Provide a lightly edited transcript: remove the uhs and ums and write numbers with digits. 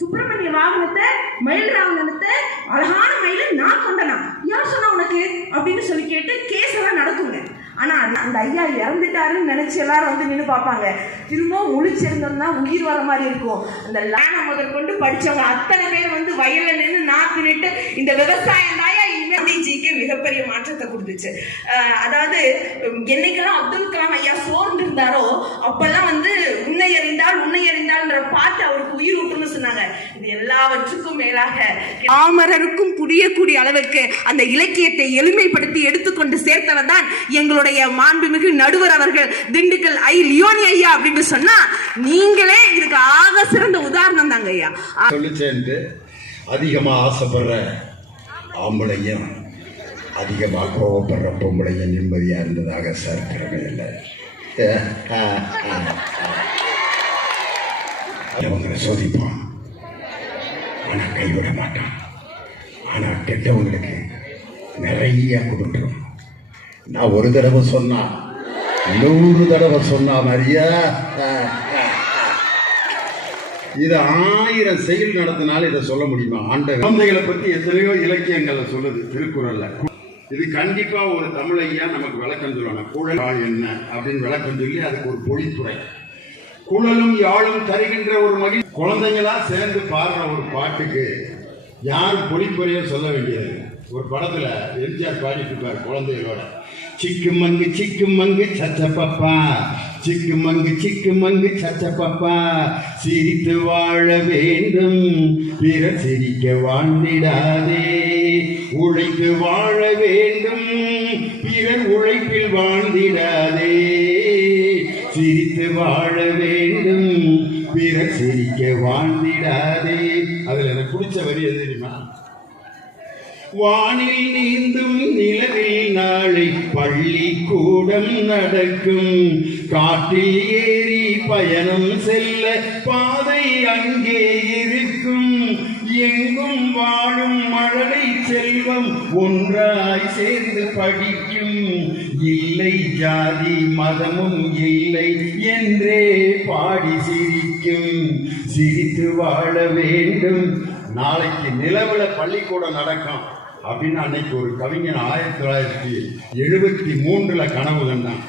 சுப்பிரமணிய வாகனத்தை மயில் ராவணத்தை அழகான மயில நான் கொண்டனா யார் சொன்னா உனக்கு அப்படின்னு சொல்லி கேட்டு கேஸ் எல்லாம் நடக்குங்க. ஆனா அந்த ஐயா இறந்துட்டாருன்னு நினைச்சு எல்லாரும் வந்து நின்று பார்ப்பாங்க. திரும்ப முழிச்சிருந்தோம்னா உயிர் வர மாதிரி இருக்கும். அந்த லானை முதல் கொண்டு படிச்சவங்க அத்தனை பேர் வந்து வயல்ல நின்று நாத்து நிட்டு இந்த விவசாயம் தாயா இனிமேஜிக்கு மிகப்பெரிய மாற்றத்தை கொடுத்துச்சு. அதாவது என்னைக்கெல்லாம் அப்துல் கலாம் ஐயா சோர்ந்து இருந்தாரோ அப்பெல்லாம் வந்து உன்னை அறிந்தால்ன்ற பாட்டு அவருக்கு உயிர் ஊட்டுன்னு சொன்னாங்க. இது எல்லாவற்றுக்கும் மேலாக ஆமரருக்கும் புரியக்கூடிய அளவுக்கு அந்த இலக்கியத்தை எளிமைப்படுத்தி எடுத்துக்கொண்டு சேர்த்தவர் தான் எங்களுடைய மாண்புமிகு நடுவர் அவர்கள், திண்டுக்கல் ஐ லியோனி ஐயா அப்படின்னு சொன்னா நீங்களே இதுக்கு ஆக சிறந்த உதாரணம் தாங்க ஐயா. சேர்ந்து அதிகமா ஆசைப்படுற ஆம்பளையும் அதிகமா கோவப்படுற பொம்பளையும் நிம்மதியா இருந்ததாக சரித்திரமே இல்லை. அவங்களை சோதிப்பான், ஆனா கைவிட மாட்டான். ஆனா கெட்டவங்களுக்கு நிறைய கொடுத்துரும். நான் ஒரு தடவை சொன்னா 100 தடவை சொன்னா மாதிரியா இது 1000 செயல் நடத்தினாலும் இதை சொல்ல முடியுமா? ஆண்ட குழந்தைகளை பத்தி எத்தனையோ இலக்கியங்களை சொல்லுது திருக்குறள்ல. இது கண்டிப்பா ஒரு தமிழையா நமக்கு விளக்கம் சொல்லணும். குழல் என்ன அப்படின்னு விளக்கம் சொல்லி அதுக்கு ஒரு பொழித்துறை. குழலும் யாழும் தருகின்ற ஒரு மகிழ் குழந்தைங்களா சேர்ந்து பாடுற ஒரு பாட்டுக்கு யார் பொழிப்புறையோ சொல்ல வேண்டியது. ஒரு படத்துல எம்ஜிஆர் பாடிட்டு இருப்பார் குழந்தைகளோட, சிக்கு மங்கு சச்சப்பப்பா, சிக்கு மங்கு சச்சப்பப்பா, சிரித்து வாழ வேண்டும் பிற சிரிக்க வாழ்ந்திடாதே, உழைத்து வாழ வேண்டும் பிறர் உழைப்பில் வாழ்ந்திடாதே, சிரித்து வாழ வேண்டும் பிறர் சிரிக்க வாழ்ந்திடாதே. அதுல எனக்கு பிடிச்ச வரி எது தெரியுமா? வானில் நீந்தும் நிலவில் நாளை பள்ளிக்கூடம் நடக்கும், காற்றில் ஏறி பயணம் செல்ல பாதை அங்கே இருக்கும், எங்கும் வாழும் மழலை செல்வம் ஒன்றாய் சேர்ந்து படிக்கும், இல்லை ஜாதி மதமும் இல்லை என்றே பாடி சிரிக்கும், சிரித்து வாழ வேண்டும். நாளைக்கு நிலவுல பள்ளிக்கூடம் நடக்கும் அப்படின்னு அன்னைக்கு ஒரு கவிஞன் 1973 கனவு கண்டான்.